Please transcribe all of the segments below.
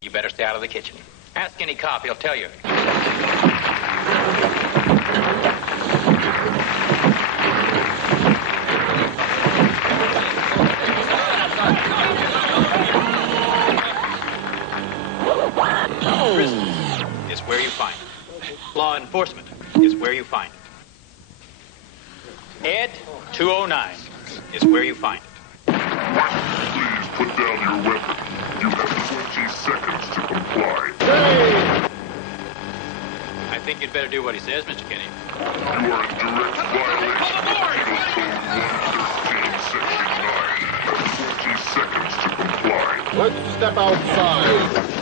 You better stay out of the kitchen. Ask any cop, he'll tell you. Prison is where you find it. Law enforcement is where you find it. Ed 209 is where you find it. Please put down your weapon. You have 20 seconds to comply. Hey! I think you'd better do what he says, Mr. Kenny. You are in direct violation of Penal Code 113, Section 9. You have 20 seconds to comply. Let's step outside.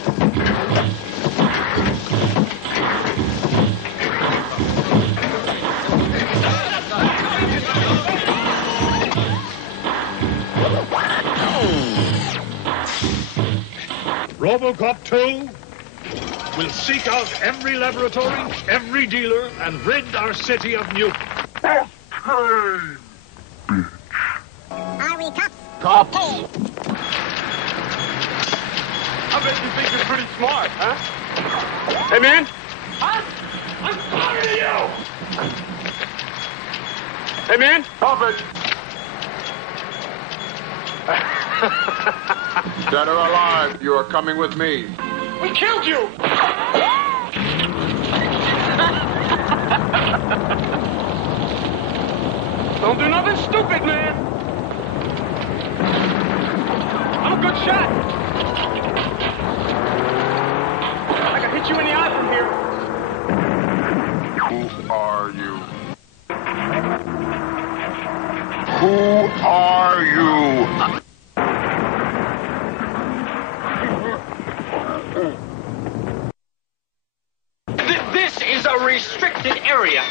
Robocop 2 will seek out every laboratory, every dealer, and rid our city of mutants. Okay, bitch. Are we cops? Cops. I bet you think you're pretty smart, huh? Hey, man. Huh? I'm talking to you! Hey, man. Stop it. Dead or alive, you are coming with me. We killed you! Don't do nothing stupid, man. I'm a good shot. I can hit you in the eye from here. Who are you? Who are you? This is a restricted area.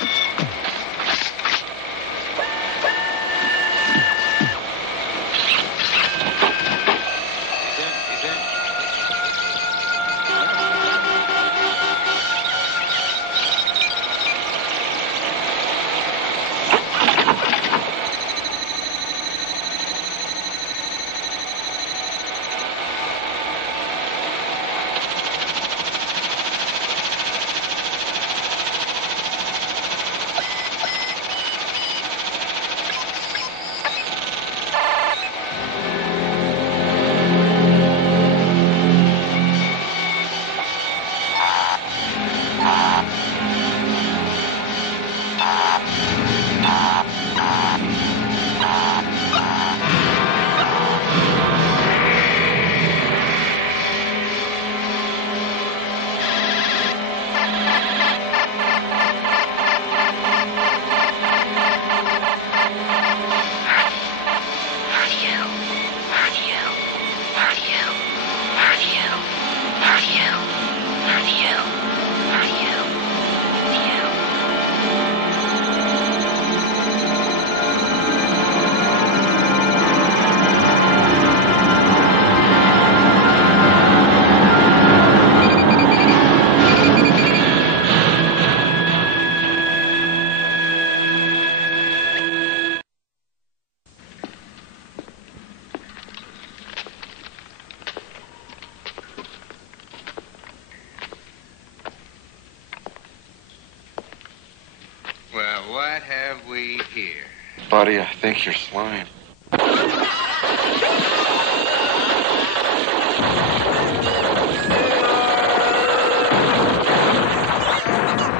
What have we here? Buddy, I think you're slime.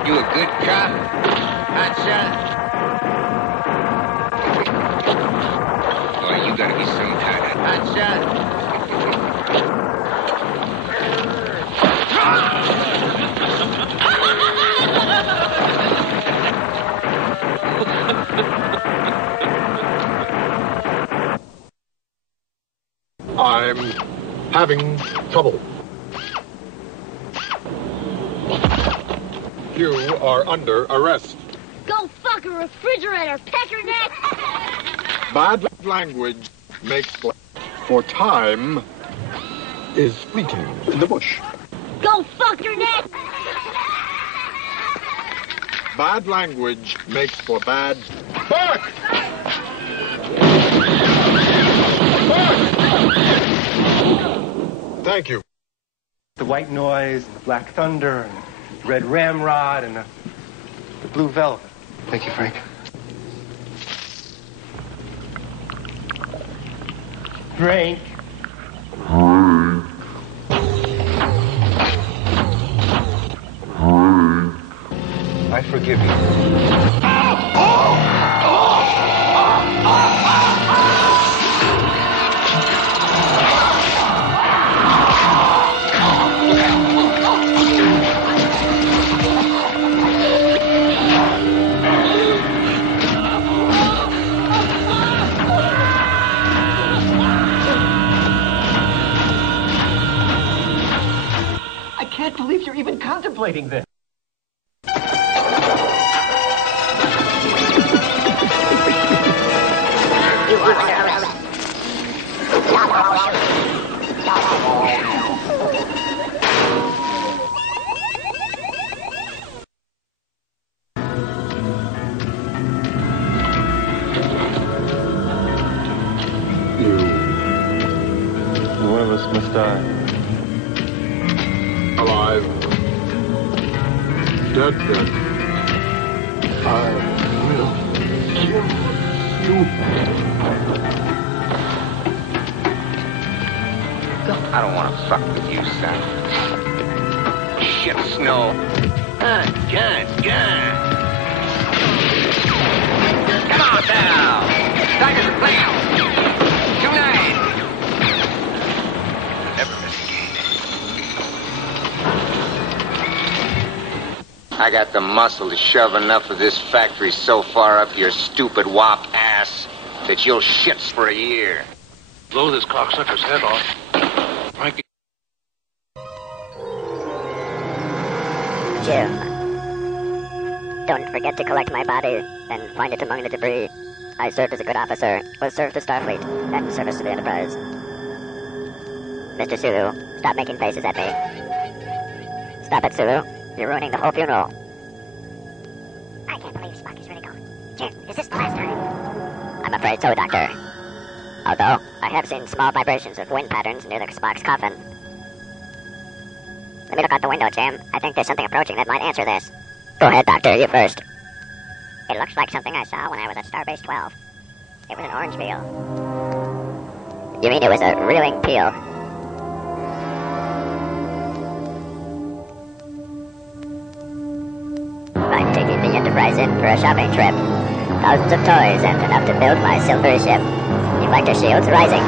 You a good cop? Hot shot? Boy, you gotta be some kind of hot shot. I'm having trouble. You are under arrest. Go fuck a refrigerator, peckerneck! Bad language makes for time is fleeting in the bush. Go fuck your neck! Bad language makes for bad. Back! Back! Thank you. The white noise, and the black thunder, and the red ramrod, and the blue velvet. Thank you, Frank. Frank. I forgive you. I can't believe you're even contemplating this. You are under arrest. One of us must die. Alive. Dead. I will kill you. I don't want to fuck with you, son. Shit, snow. Guns. Come on now. Start the plan. Tonight. Never miss a game. I got the muscle to shove enough of this factory so far up your stupid wop ass that you'll shits for a year. Blow this cocksucker's head off. Frankie. Jim, don't forget to collect my body and find it among the debris. I served as a good officer, was served to Starfleet, and service to the Enterprise. Mr. Sulu, stop making faces at me. Stop it, Sulu. You're ruining the whole funeral. I can't believe Spock is really gone. Jim, is this the last time? I'm afraid so, Doctor. Although, I have seen small vibrations of wind patterns near the Spock's coffin. Let me look out the window, Jim. I think there's something approaching that might answer this. Go ahead, Doctor. You first. It looks like something I saw when I was at Starbase 12. It was an orange peel. You mean it was a reeling peel? I'm taking the Enterprise in for a shopping trip. Thousands of toys and enough to build my silvery ship. Deflector shields rising.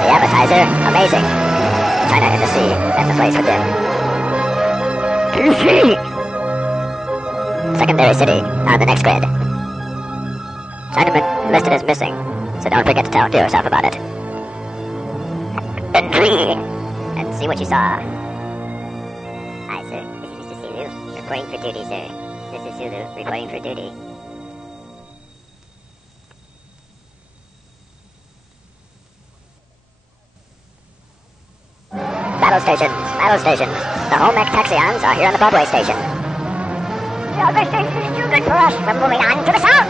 The appetizer, amazing. China in the sea, and the place within. Secondary city, on the next grid. Chinaman listed as missing, so don't forget to tell yourself about it. Entry! And see what you saw. Hi, sir. This is Mr. Sulu, reporting for duty, sir. This is Sulu, reporting for duty. Battle stations. The home mech taxions are here on the Broadway station. Broadway station is too good for us. We're moving on to the south.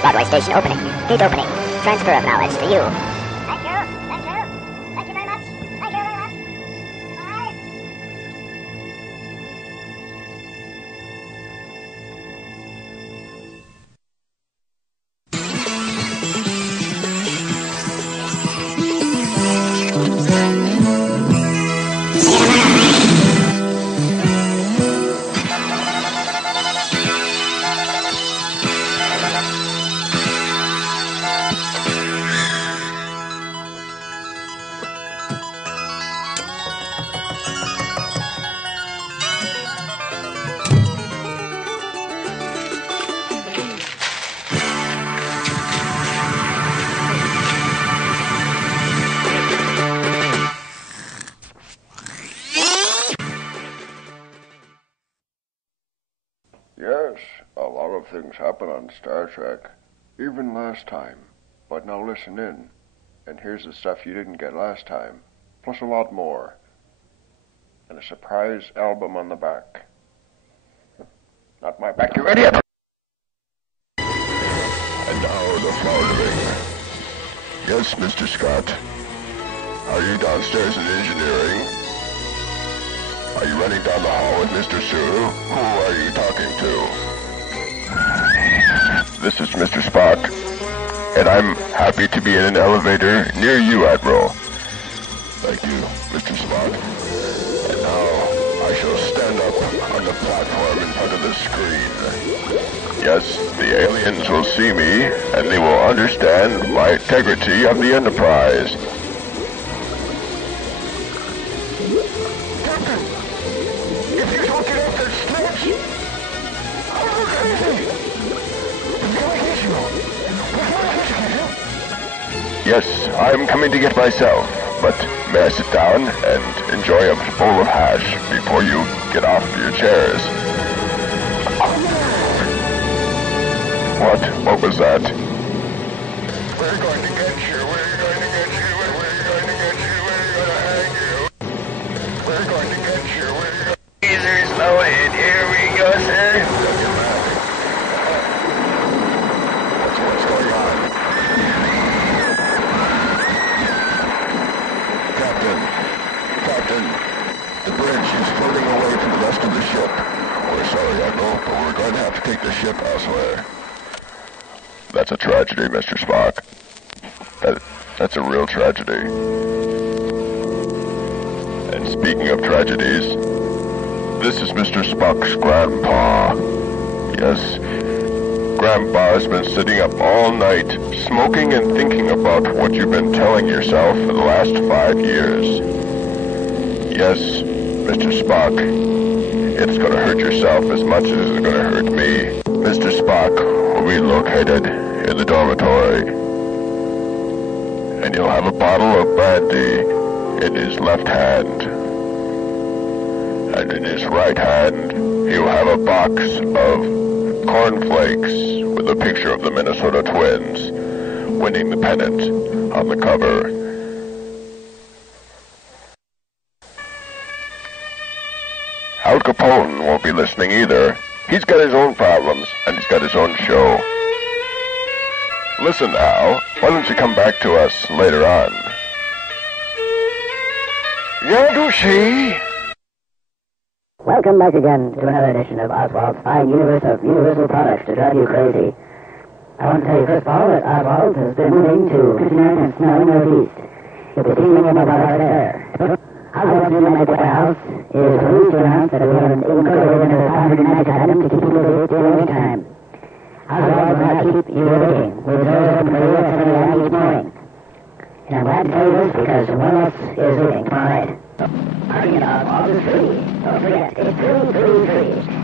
Broadway station opening. Gate opening. Transfer of knowledge to you. Thank you. Thank you. Thank you very much. Thank you very much. Bye. Yes, a lot of things happen on Star Trek, even last time. But now listen in, and here's the stuff you didn't get last time, plus a lot more. And a surprise album on the back. Not my back, you idiot! And now the Floundering. Yes, Mr. Scott. Are you downstairs in engineering? you running down the hall with Mr. Sulu? Who are you talking to? This is Mr. Spock, and I'm happy to be in an elevator near you, Admiral. Thank you, Mr. Spock. And now I shall stand up on the platform in front of the screen. Yes, the aliens will see me, and they will understand my integrity of the Enterprise. Captain, if you don't get off that sledge, I'll go crazy. We're gonna hit you. We're gonna hit you. Yes, I'm coming to get myself, but may I sit down and enjoy a bowl of hash before you get off your chairs? What was that? We're going to get you. We're going to get you. We're going to get you. We're going to hang you. We're going to get you. We're going to... Easy, slow it. Here we go, sir. What's going on? Captain, the bridge is floating away from the rest of the ship. We're sorry, Admiral, but we're going to have to take the ship elsewhere. That's a tragedy, Mr. Spock. That's a real tragedy. And speaking of tragedies, this is Mr. Spock's grandpa. Yes, Grandpa has been sitting up all night, smoking and thinking about what you've been telling yourself for the last 5 years. Yes, Mr. Spock, it's gonna hurt yourself as much as it's gonna hurt me. Mr. Spock will be located in the dormitory, and you'll have a bottle of brandy in his left hand, and in his right hand he'll have a box of cornflakes with a picture of the Minnesota Twins winning the pennant on the cover. Al Capone won't be listening either. He's got his own problems, and he's got his own show. Listen, Al, why don't you come back to us later on? Yadushi! Welcome back again to another edition of Oswald's fine universe of universal products to drive you crazy. I want to tell you first of all that Oswald has been moving to 59th and Snow Northeast. You'll be seeing him about right there. Oswald's new magic warehouse is pleased to announce that we have an incorporated another 500 magic items to keep you busy during any time. Oswald will not keep you waiting with doors open for you at 7 a.m. each morning. And I'm glad to tell you this because no one else is leaving tomorrow night. Parking at Oswald is free. Don't forget, it's free.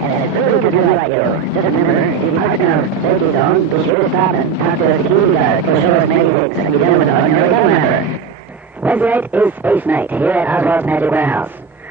And it's free because we like you. Just remember, if you park in our safety zone, be sure to stop and talk to the security guard. He'll show us many things like you did with an ordinary gun member. Wednesday night is Space Night here at Oswald's Magic Warehouse.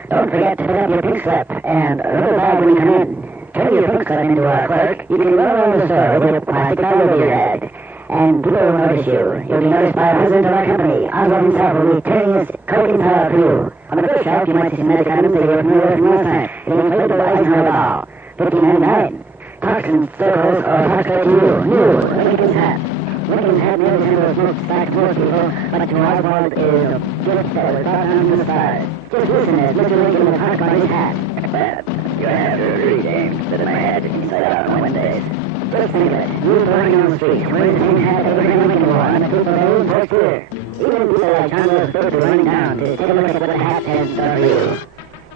Don't forget to pick up your pink slip and a little bag when you come in. Turn your pink slip into our clerk. You can run around the store with your plastic bag over your head. And people will notice you. You'll be noticed by the president of our company. Oswald himself will be turning his coke and towel for you. On the first shelf, you might see some magic items that you're familiar with from last time. An inflatable Eisenhower doll, $15.99. Talks and circles or talks to you. New Lincoln's hat. Lincoln's hat may resemble a smoke stack to most people, but to Oswald is a gift that was brought down from the stars. Just listen as Mr. Lincoln will talk about his hat. But you have to agree, James, that my hat is inside out on Wednesdays. Just think of it. You walking on the street, wearing the same hat Abraham Lincoln wore on the Toupe Road first year. Even people like John Lewis are running down to take a look at what the hat has done for you.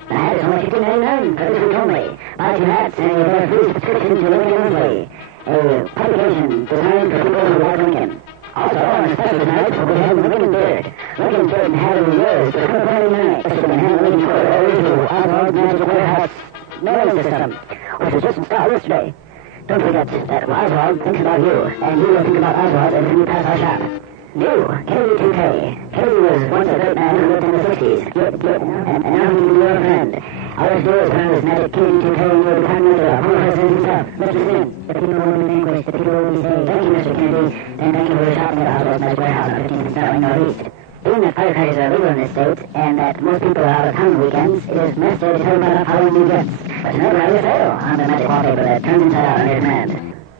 The hat is only $15.99 for this week only. Buy two hats and you'll get a free subscription to Lincoln Monthly, a publication designed for people who like Lincoln. Also, on a special tonight, we'll be having Lincoln Beard. Lincoln Beard hat of the years for $149. This has been handling for over to Oswald's Magic Warehouse mailing system, which was just installed yesterday. Don't forget that Oswald thinks about you, and you will think about Oswald every time you pass our shop. New, Kelly was once a great man who lived in the 60s, and now he can be your friend. All his do is find this magic Kelly and you'll be talking to the former president himself, Mr. Smith. The people will be vanquished, the people will be saying, thank you, Mr. Kennedy, and thank you for shopping at Oswald's Magic Warehouse on 15th and Sterling Northeast. Being that firecrackers are legal in this state, and that most people are out of town weekends, it is necessary to tell you about Halloween new gifts. But tonight we're having a sale on the magic wallpaper that turns inside out under your command.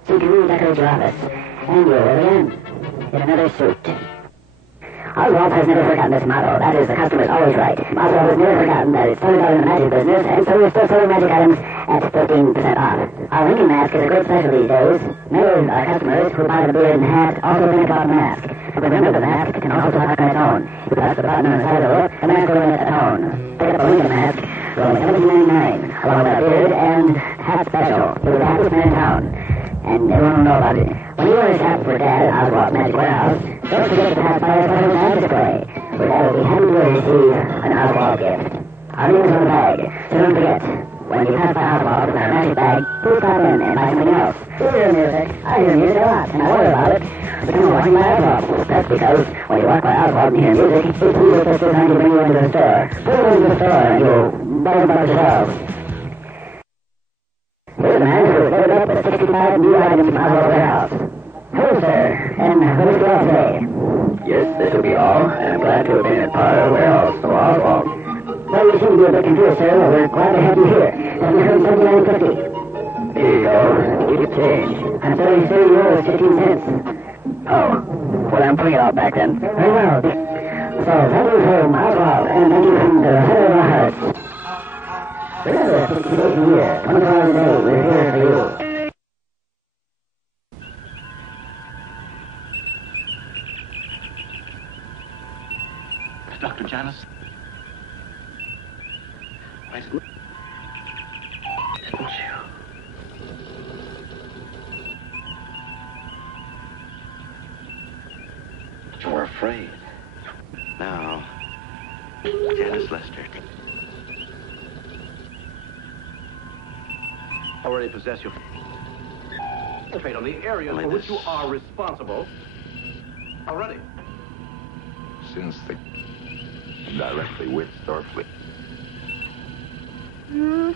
So you can redecorate your office, and you'll live again in another suit. Oswald has never forgotten this motto. That is, the customer's always right. Oswald has never forgotten that it's $20 in the magic business, and so we're still selling magic items at 15% off. Our Lincoln mask is a great special these days. Many of our customers who buy the beard and hat also think about the mask. But remember, the mask can also talk on its own. You press the button on the side of the look, the mask will emit a tone. Pick up a Lincoln mask for only $17.99, along with a beard and hat special. You're the happiest man in town. And everyone will know about it. When you order a shop for Dad at Oswald's Magic Warehouse, don't forget to pass by our special ad display, where Dad will be happy to receive an Oswald gift. Our name is on the bag, so don't forget. When you pass by Oswald with our magic bag, please stop in and buy something else. We hear music. I hear music a lot, and I worry about it. But I'm walking by Oswald. That's because when you walk by Oswald and hear music, it's music that's designed to bring you into the store. Bring you into the store, and you'll buy about yourself. Here's a man who was loaded up with 65 new items from Oswald's warehouse. Hello, sir. And what is your today? Yes, this will be all, and I'm glad to have been at part of the warehouse of Oswald. Well, you seem to be a bit confused, sir. Well, we're glad to have you here. $779.50. Here you go. Keep it change. I'm sorry, sir, you owe us 15 cents. Oh, well, I'm putting it all back then. Very well. So, thank you from Oswald, and thank you from the head of our hearts. Remember, 60 days a year, 24 hours a day, we're here for you. Dr. Janice? I didn't you? You were afraid. Now, Janice Lester. Already possess your fate on the areas for which you are responsible. Already. Since the directly with Starfleet. And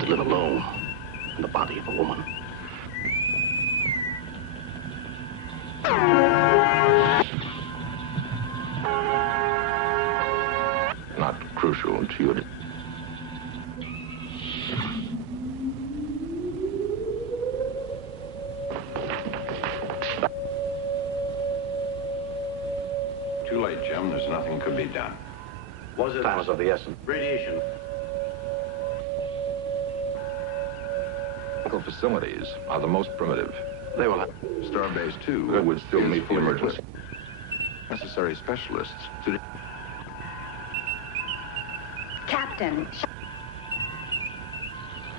to live alone in the body of a woman. Not crucial to you. Too late, Jim. There's nothing could be done. Was it? Time was of the essence. Radiation. Medical facilities are the most primitive. They will have. Starbase 2 would still meet the emergency. Necessary specialists to... Captain.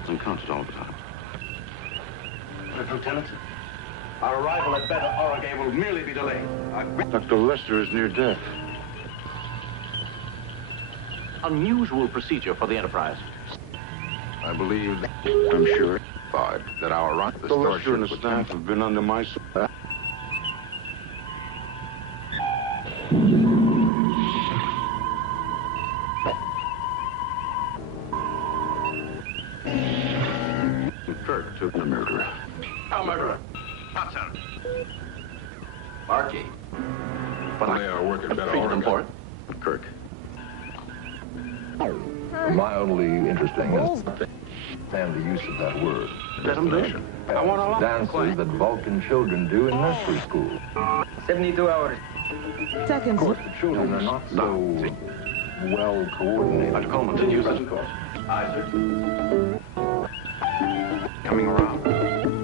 Unconscious all the time. Lieutenant, our arrival at Beta Aurigay will merely be delayed. Dr. Lester is near death. Unusual procedure for the Enterprise. I believe, I'm sure, that our run the Lester and the staff have been under my... Kirk took the murderer. Our murderer. Not sir. Markey. But they are working better. Report. Kirk. Mildly interesting is and the use of that word. Detonation. I want a lot. Dances that Vulcan children do in nursery school. 72 hours. Of course, the children are not so well coordinated. Dr. Coleman did use it. Aye, sir. Coming around.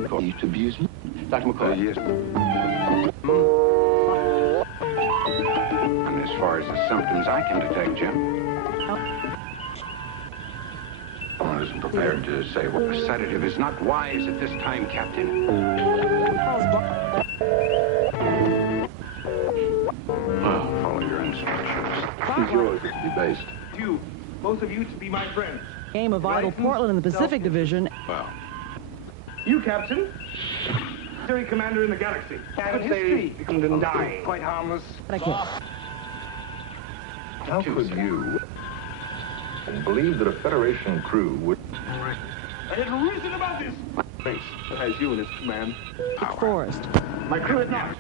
To abuse me? Dr. McCoy. Yes. And as far as the symptoms I can detect, Jim, one isn't prepared to say what a sedative is not wise at this time, Captain. Well, follow your instructions. He's yours to be based. You, both of you, to be my friends. Game of Idle Portland in the Pacific Division. Well. You, Captain. Military commander in the galaxy. Good history. And dying. Quite harmless. How could you believe that a Federation crew would... I had reason about this. Face that has you in its command. Forrest. My crew at not.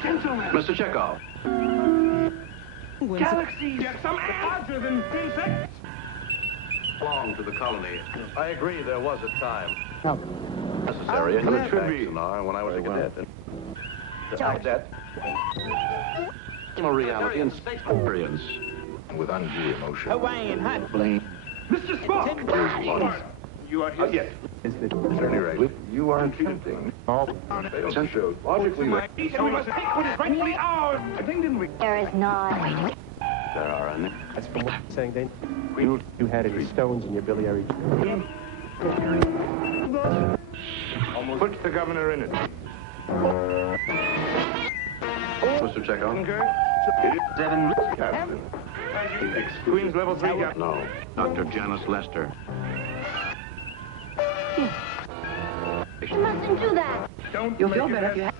Gentlemen. Mr. Chekhov. Galaxies are some larger than insects. Belong to the colony. I agree there was a time. No. Necessary, and it should be. When I was a cadet. Cadet. A reality and experience. With undue emotion. Hawaiian hot blade. Mr. Spock! You are here. Yes. At any rate, you are attempting. Essential. Logically. We must take what is rightfully ours. I think, didn't we? There is not. There are none. That's from saying they you had any stones in your biliary. Put the governor in it. Mr. Chekhov. 7. Captain. Queen's level 3, Captain. No. Dr. Janice Lester. You mustn't do that. You'll feel better if you have...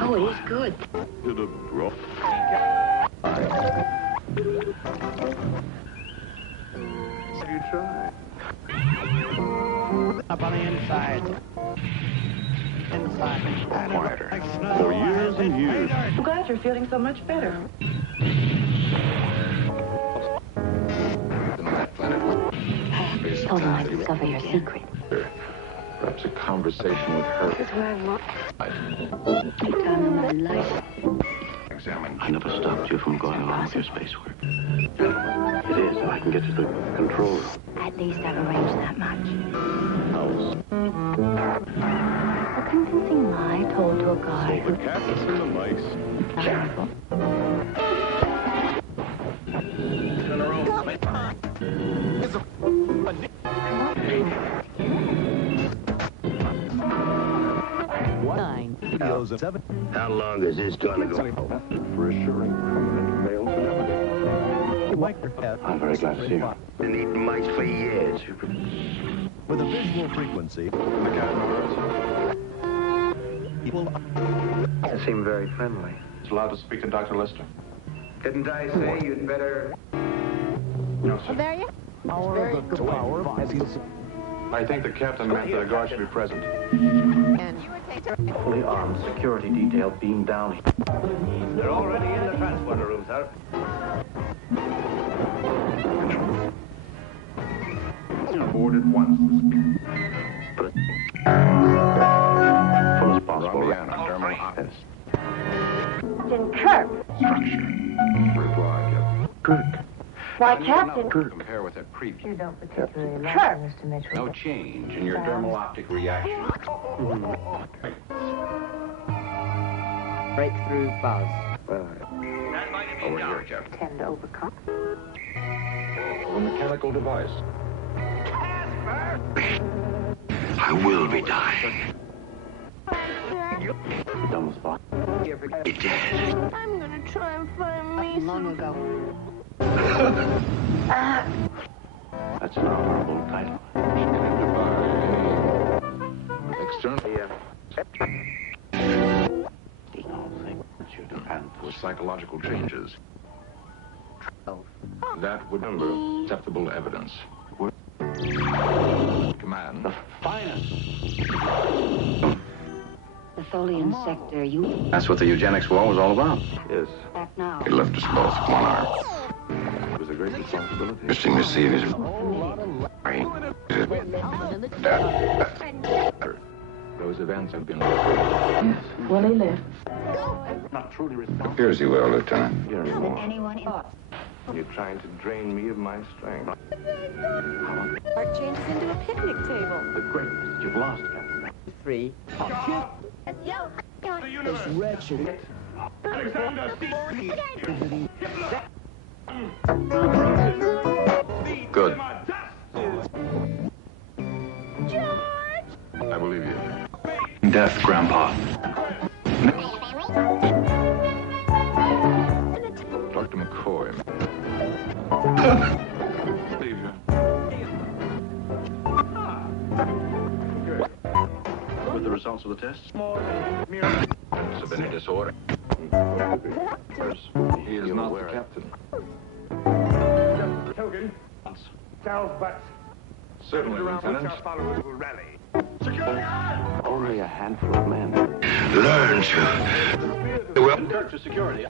Oh, it is good. To the bro. Have you tried? Up on the inside. Quieter. For years and years. I'm glad you're feeling so much better. On that planet. Told him I'd discover your secret. Perhaps a conversation with her. That's where I want. Any time in my life. Examine. I never stopped you from going along with your space work. It is, so I can get to the control room. At least I've arranged that much. House. A convincing lie told to a guy who... The cats and the mice. Careful. How long is this gonna go? For assuring permanent male benevolence. I'm very glad to see you. Been eating mice for years. With a visual frequency, The cat people You seem very friendly. is allowed to speak to Dr. Lester. Didn't I say you'd better... No, sir. There you I think the captain meant that a guard should be present. And you would take Fully armed security detail beamed down here. They're already in the transporter room, sir. Aboard at once. Full as possible. Rombiana, dermal office. Captain Kirk. Structure. Reply, Captain. Kirk. Why, Captain? Compare with that preview. You don't particularly like Kirk. Mr. Mitchell. No change in your dermal optic reaction. Breakthrough buzz. Over here, Captain. Tend to overcome. A mechanical device. I will be dying. Dumb Spock. Be dead. I'm gonna try and find me Long ago. That's an honorable title. External. The whole thing that you depend For psychological changes. That would number acceptable evidence. Command. the finest. The Tholian sector, you... That's what the eugenics war was all about. Yes. Back now. He left us both one arm. It was a great responsibility. Interesting to see his Those events have been Will he live? Not truly responsible appears he will, Lieutenant. here anymore. Anyone in... You're trying to drain me of my strength. Art changes into a picnic table. The greatness that you've lost, Captain. 3. This wretched. Alexander, Good. George! I believe you. Death, Grandpa. Dr. McCoy. Leave you. With the results of the tests? Has been a disorder. He is not the captain. Token. Charles Butts. Certainly, Around which Lieutenant. our followers will rally. Only a handful of men. Learn to... Well, security.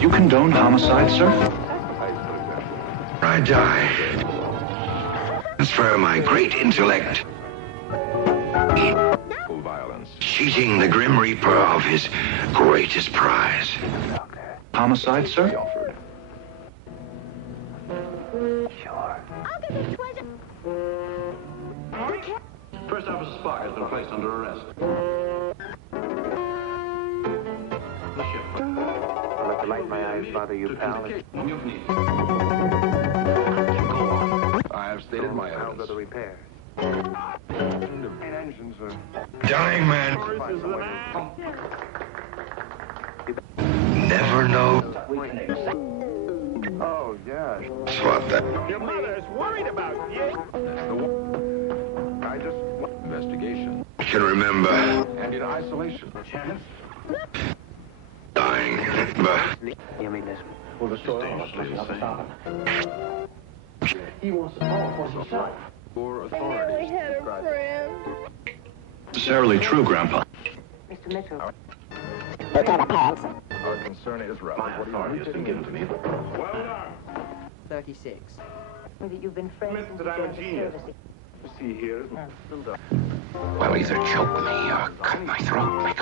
You condoned homicide, sir? I die. Transfer my great intellect. Violence. Cheating the Grim Reaper of his greatest prize. Homicide, sir? Sure. I'll give you 20. First Officer Spock has been placed under arrest. The ship. I'll let the light in my eyes bother you, pal. I have stated my I'll go evidence. to repair. Engines are... Dying man. Never know. Oh, yeah. Swap that. Your mother's worried about you. I just... Investigation. I can remember. And in isolation. Dying. But... You mean this? Well, the story was nothing to stop him. He wants to follow for himself. For authority. We had a friend. Necessarily true, Grandpa. Mr. Mitchell. Who told the parents? Our concern is My relevant. authority has been given to me. Well done. 36. That you've been friends Admit since that you I'm a joined the genius. service. See here. Well, either choke me or cut my throat.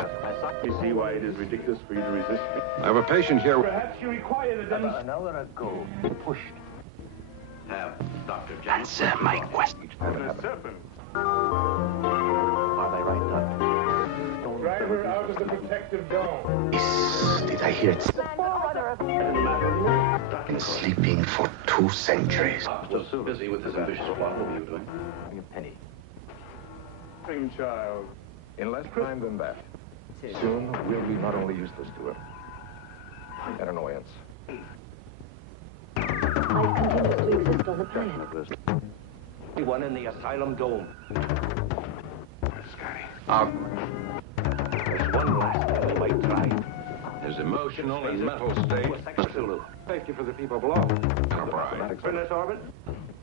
You see why it is ridiculous for you to resist me? I have a patient here. Perhaps you require the About an hour ago, pushed. Have Dr. James. Answer my question. a serpent. Are they right, Doctor? Drive her out of the protective dome. Did I hear it? Been sleeping for 2 centuries. Was so busy with his ambitious plot. What were you doing? A penny. Spring child. In less time than that. Soon, we'll be not only useless to him. An annoyance. Life continues to exist on the planet. Everyone in the asylum dome. There's one last thing we might try. His emotional and mental state. Sulu. Safety for the people below. Enterprise. Fitness orbit.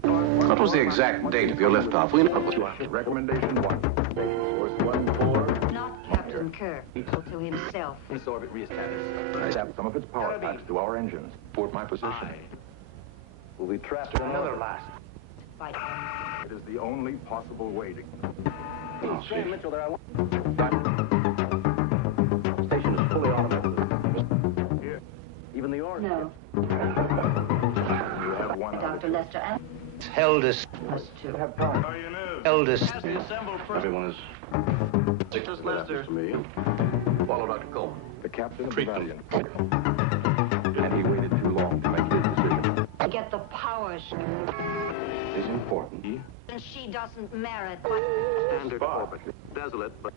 What was the exact date of your liftoff? We know. Recommendation 1. Source 1 for... Not Captain Kirk, but to himself. This orbit reestablished. I have some of its power packs to our engines. Support my position. Will be trapped in another last. Fight. It is the only possible way to... Say, Mitchell, there are... Station is fully automated. Here. Even the orange. No. You have one... Dr. Lester and Eldest. us two. How you know? Eldest. Everyone is... Just Lester. To me. Follow Dr. Coleman. The captain of the Valiant. And he waited too long to make his decision. To get the powers. Is important. And she doesn't merit Standard orbit. Desolate, but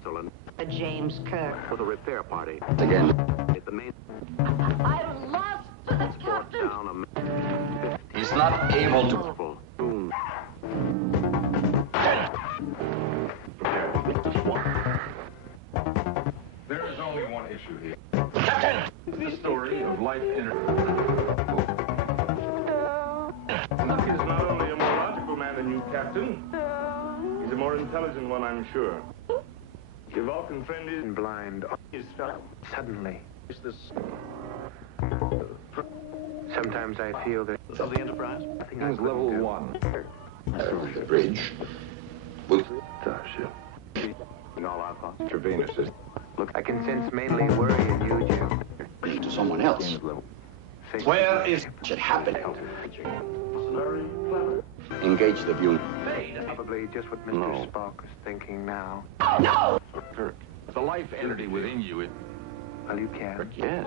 still in... a James Kirk. For the repair party. Again. At the main... I'm lost to the captain. Down a... He's not able to... Boom. There is only one issue here. The story of life energy. Luck is not only a more logical man than you, Captain. He's a more intelligent one, I'm sure. Your Vulcan friend is... Blind. is felt. Suddenly. Is this... Sometimes I feel that... Of the Enterprise? Nothing It I is couldn't level do. 1. Bridge. Starship. In all our thoughts. Intravenous system. Look, I can sense mainly worry in you, Jim. To someone else. Face Where is it happening? Engage the view. Probably just what Mr. Spock is thinking now. Oh, no! Kirk, the life entity within you is... Well, you can. Yes.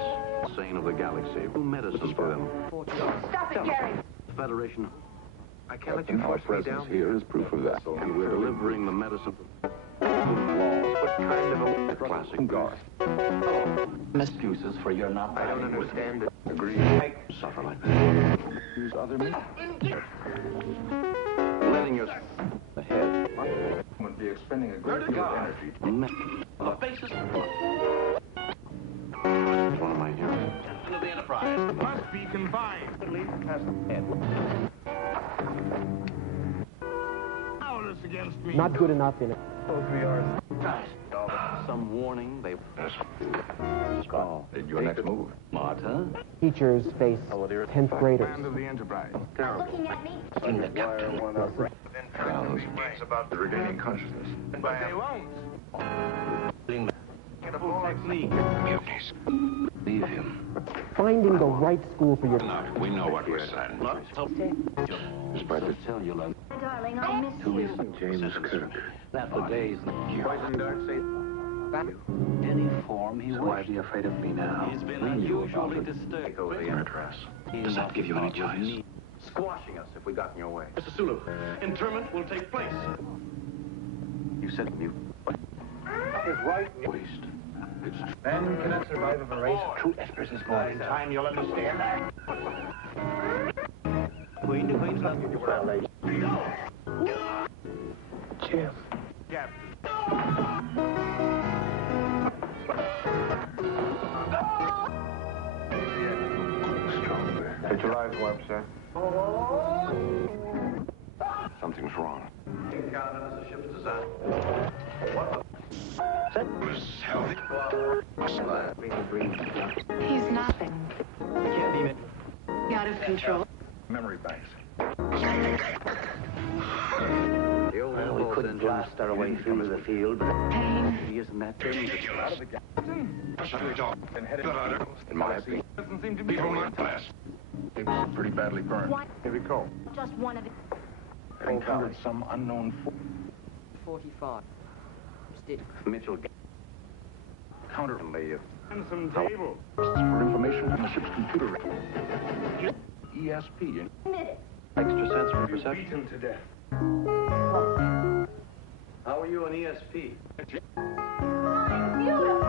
Sane of the galaxy. Who medicine for them? Stop it, Gary. Federation. I can't let you And our force me presence down. here is proof of that. And we're delivering the medicine. What kind of a... Classic. Garth. Excuses for your not... I don't understand it. Agreed. Suffer like that. Use other means. Letting your... Ahead. Would be expending a great deal of energy. The faces... One of my heroes. Captain of the Enterprise. Must be confined. At least past the head. against me. Not good enough in it. Some warning they... Skull. Your next move. Marta? Teachers face 10th graders. Command of the Enterprise. Looking at me? In the captain. About the regaining consciousness. But they won't. Technique. Mutinies. Leave him. Finding the right school for your... No, we know what we're saying. Despite the Cellular. Darling, I miss you. James Kirk. That the days... Poison dart say... Any form he Why are you afraid of me now? He's been unusually disturbed. Over the address. Does that give you any choice? Squashing us if we got in your way. Mr. Sulu, interment will take place. You said you... Is right. Waste. Men cannot survive of a race of true This is more in time, you'll understand that. Queen to Queensland. Jim. stronger. Visualize, Webster. Something's wrong. He's nothing. Out of control. Memory banks. Well, we couldn't blast our way through the field, but Pain. he isn't that dangerous. In my opinion. Doesn't seem to be going He was pretty badly burned. Heavy coal. Just one of the... Encountered some unknown 45. Stick. Mitchell. counter from the Handsome table. for information from the ship's computer. ESP. Extrasensory perception. Beat him to death. How are you on ESP? Beautiful.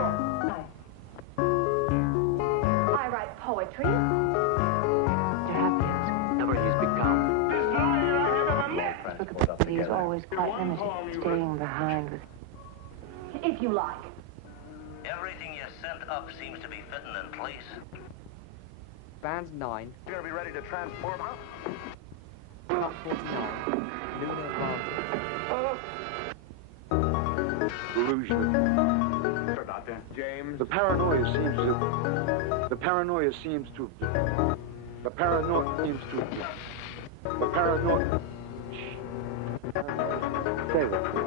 I write poetry. Never he's become. He's always quite limited, staying behind with... If you like. Everything you sent up seems to be fitting in place. Band's 9. You're gonna be ready to transform out? Not 49. Lunar Advance. Illusion. Doctor. James. The paranoia seems to... The paranoia seems to... Stay with me.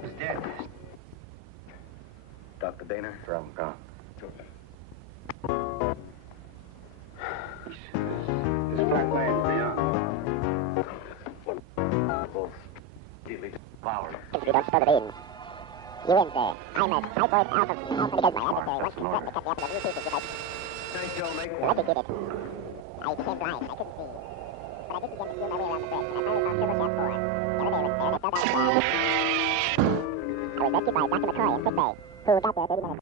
He's dead. Dr. Dana from gone. His flat lands beyond. Both deeply power. If you don't spill the beans, you win, sir. I'm a typhoid alpha because my adversary wants to threaten to cut me up into new pieces if I... Thank you, make Well, I did it. I became blind. I couldn't see. But I did begin to feel my way around the bridge, and I finally found Turbo Shaft 4. The elevator was there, and I fell down the stairs. I was rescued by Dr. McCoy in sick bay, who got there 30 minutes.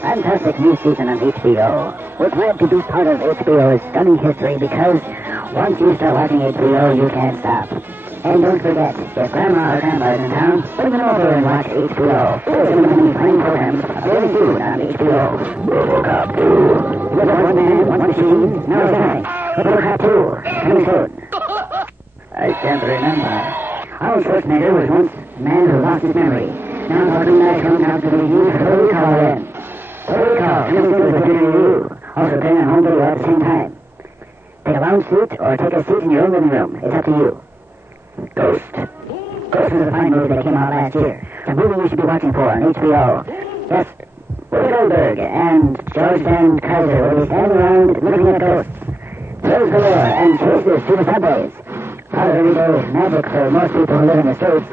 Fantastic new season on HBO. We're glad to be part of HBO's stunning history because once you start watching HBO, you can't stop. And don't forget, if Grandma or Grandpa is in town, bring them over and watch HBO. There's going to be funny programs very soon on HBO. Robocop 2. With one man, one machine, no guy. Robocop 2. Coming soon. I can't remember. Arnold Schwarzenegger was once a man who lost his memory. Now welcome back home out to the review for Holy Call in. Holy Call, coming soon with Virginia Review. Also playing on home video at the same time. Take a lounge seat or take a seat in your own living room. It's up to you. Ghost. Ghost was a fine movie that came out last year. The movie you should be watching for on HBO. Yes, Whoopi Goldberg and George Van Kaiser will be standing around looking at ghosts. Thrills galore and chases through the subways. Out of everyday magic for most people who live in the streets.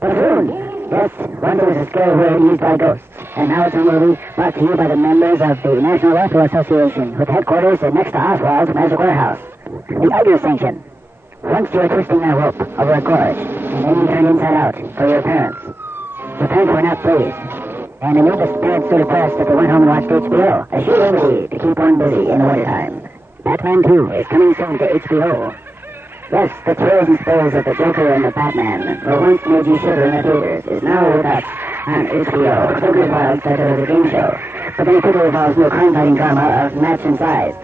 Platoon. Yes, wonder was a scary word used by ghosts. And now it's a movie brought to you by the members of the National Rifle Association with headquarters next to Oswald's Magic Warehouse. The Eiger Sanction. Once you were twisting a rope over a gorge, and then you turned inside out for your parents. Your parents were not pleased, and it made the parents so depressed that they went home and watched HBO, a sheer remedy to keep one busy in the wintertime. Batman 2 is coming soon to HBO. Yes, the thrills and spills of the Joker and the Batman, who once made you shiver in the theaters, is now with us on HBO. Joker's Wild started as a game show, but then it quickly evolves into a crime-fighting drama of match and size.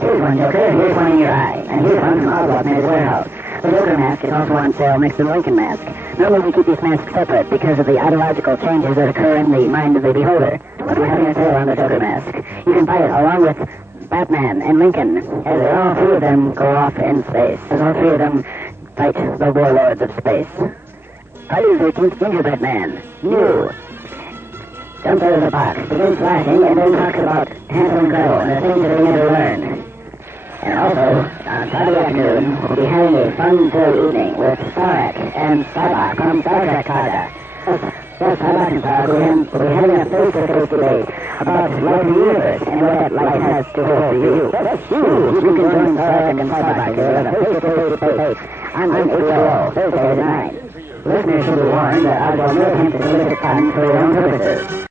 Here's one Joker, here's one in your eye, and here's one from Oswald's Magic Warehouse. The Joker mask is also on sale next to the Lincoln mask. Normally we keep these masks separate because of the ideological changes that occur in the mind of the beholder. But we're having a sale on the Joker mask. You can buy it along with Batman and Lincoln, as all three of them go off in space, as all three of them fight the warlords of space. Friday the 13th, Gingerbread Man. New. Jumps out of the box, begins flashing, and then talks about Hansel and Gretel and the things that they never learned. And also, on Friday afternoon, we'll be having a fun-filled evening with Sarek and Sybok from Star Trek Saga. Yes, Sybok and Sarek will be having a face-to-face debate about life in the universe and what that life has to hold for you. That's you! You can join Sarek and Sybok here on a face-to-face debate on HBO, Thursday at 9. Listeners should be warned that Oswald may attempt to solicit funds for their own purposes.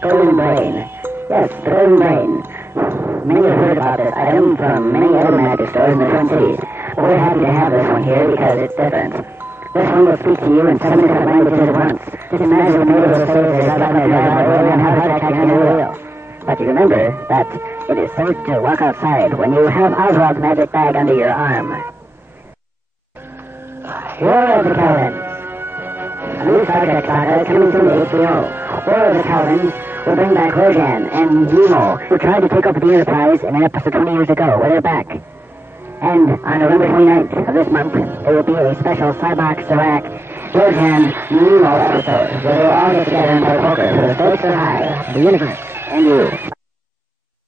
Golden Brain. Yes, the Golden Brain. Many have heard about this item from many other magic stores in the Twin Cities, but we're happy to have this one here because it's different. This one will speak to you in 7 different languages at once. Just imagine when neighbors will say they're stuck on their driveway and have a heart attack on your wheel. But you remember that it is safe to walk outside when you have Oswald's magic bag under your arm. War of the Kelvins. A new Star Trek Saga coming soon to HBO. War of the Kelvins will bring back Rojan and Nemo, who tried to take over the Enterprise in an episode 20 years ago, where they're back. And on November 29th of this month, there will be a special Sybok, Sarek, Rojan, Nemo episode, where they'll all get together and play poker, so the stakes are high. The universe, and you.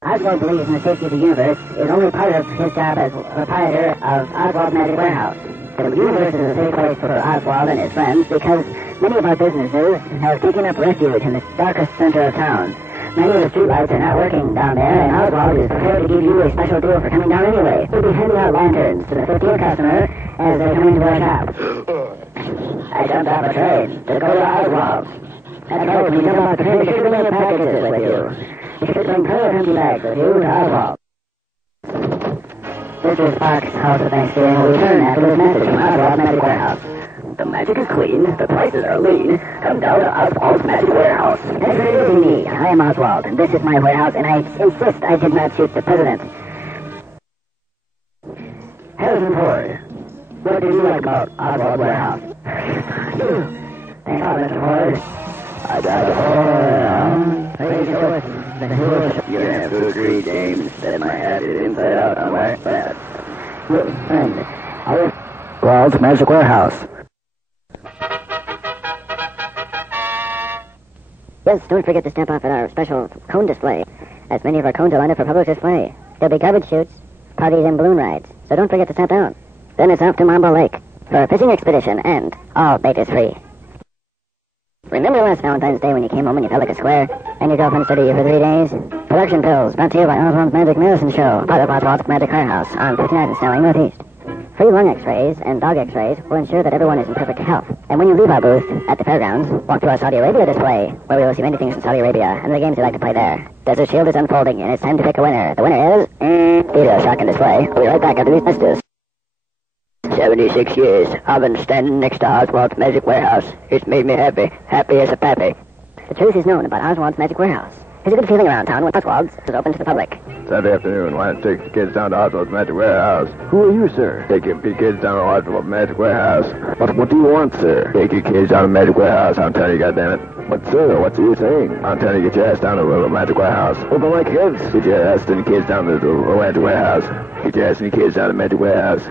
Oswald believes in the safety of the universe is only part of his job as proprietor of Oswald's Magic Warehouse. The universe is a safe place for Oswald and his friends because many of our businesses have taken up refuge in the darkest center of town. Many of the streetlights are not working down there, and Oswald is prepared to give you a special deal for coming down anyway. We'll be handing out lanterns to the 15th customer as they come into our shop. I jumped off a train to go to Oswald's. That's right, when you jump off the train, you should bring your packages with you. You should bring color empty bags with you to Oswald. This is Spock's House of Thanksgiving will return after this message from Oswald's Magic Warehouse. The magic is clean, the prices are lean. Come down to Oswald's Magic Warehouse. Introducing me, I am Oswald, and this is my warehouse, and I insist I did not shoot the president. Harrison Ford, what did you like about Oswald's Warehouse? Thanks, Mr. Ford. I got a horn. Crazy horse. You're gonna have to agree, James, that my hat is inside out on my bat. Good friend. Oswald's Magic Warehouse. Yes, don't forget to step off at our special cone display, as many of our cones are lined up for public display. There'll be garbage chutes, parties, and balloon rides, so don't forget to step down. Then it's off to Marble Lake for a fishing expedition, and all bait is free. Remember last Valentine's Day when you came home and you felt like a square, and your girlfriend stood at you for 3 days? Production Pills, brought to you by Oswald's Magic Medicine Show, part of Oswald's Magic Warehouse on 59th and Snelling Northeast. Free lung x-rays and dog x-rays will ensure that everyone is in perfect health. And when you leave our booth at the fairgrounds, walk to our Saudi Arabia display, where we will see many things from Saudi Arabia and the games they like to play there. Desert Shield is unfolding, and it's time to pick a winner. The winner is... Theater Shock and Display. We'll be right back after these messages. 76 years. I've been standing next to Oswald's Magic Warehouse. It's made me happy. Happy as a pappy. The truth is known about Oswald's Magic Warehouse. There's a good feeling around town when Oswald's is open to the public. Saturday afternoon, why not take the kids down to Oswald's Magic Warehouse? Who are you, sir? Take your kids down to Oswald's Magic Warehouse. What do you want, sir? Take your kids down to Magic Warehouse, I'm telling you, goddammit. But, sir, what's your thing? I'm telling you, get your ass down to the Magic Warehouse. Open like heads. Get your ass and the kids down to the Magic Warehouse. Get your ass and the kids down to the Magic Warehouse.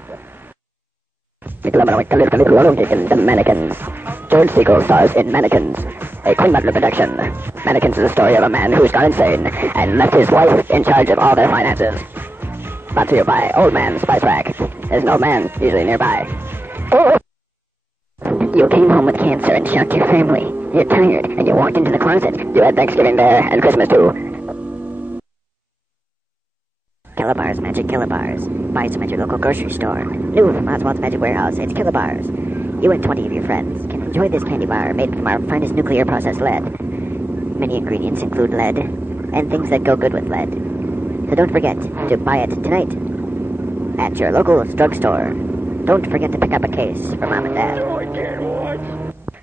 The Maniquens. George Segal stars in Maniquens, a Queen Butler production. Maniquens is the story of a man who's gone insane and left his wife in charge of all their finances. Brought to you by Old Man Spice Rack. There's an old man usually nearby. You came home with cancer and shocked your family. You're tired and you walked into the closet. You had Thanksgiving there and Christmas too. Killibars, magic Killibars. Buy some at your local grocery store. New from Oswald's Magic Warehouse, it's Killibars. You and 20 of your friends can enjoy this candy bar made from our finest nuclear processed lead. Many ingredients include lead and things that go good with lead. So don't forget to buy it tonight. at your local drugstore. Don't forget to pick up a case for Mom and Dad.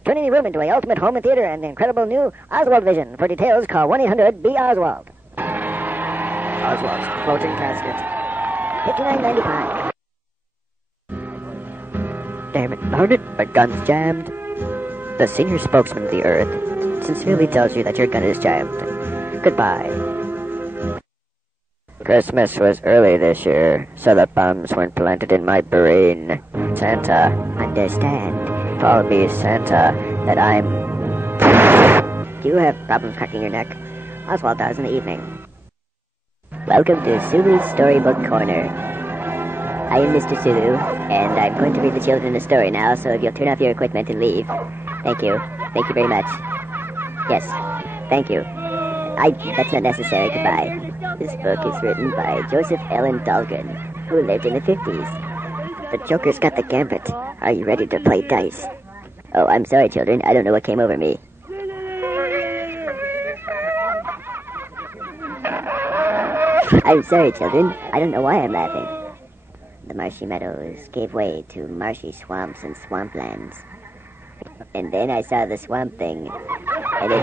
Turning the room into a ultimate home theater and the incredible new OswaldVision. For details, call 1-800-BE-OSWALD. Oswald's floating casket. $59.95. Damn it, darn it, my gun's jammed. The senior spokesman of the Earth sincerely tells you that your gun is jammed. Goodbye. Christmas was early this year, so the bombs weren't planted in my brain. Santa, understand. Call me Santa, that I'm... Do you have problems cracking your neck? Oswald does in the evening. Welcome to Sulu's Storybook Corner. I am Mr. Sulu, and I'm going to read the children a story now, so if you'll turn off your equipment and leave. Thank you. Thank you very much. Yes, thank you. That's not necessary. Goodbye. This book is written by Joseph Allen Dahlgren, who lived in the 50s. The Joker's got the gambit. Are you ready to play dice? Oh, I'm sorry, children. I don't know what came over me. I'm sorry, children. I don't know why I'm laughing. The marshy meadows gave way to marshy swamps and swamplands. And then I saw the swamp thing, and it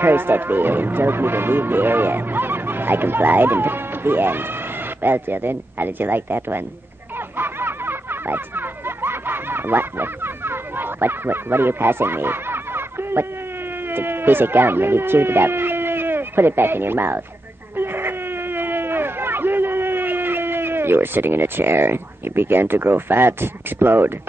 cursed at me and told me to leave the area. I complied, and the end. Well, children, how did you like that one? What are you passing me? What? It's a piece of gum, and you chewed it up. Put it back in your mouth. You were sitting in a chair. You began to grow fat. Explode.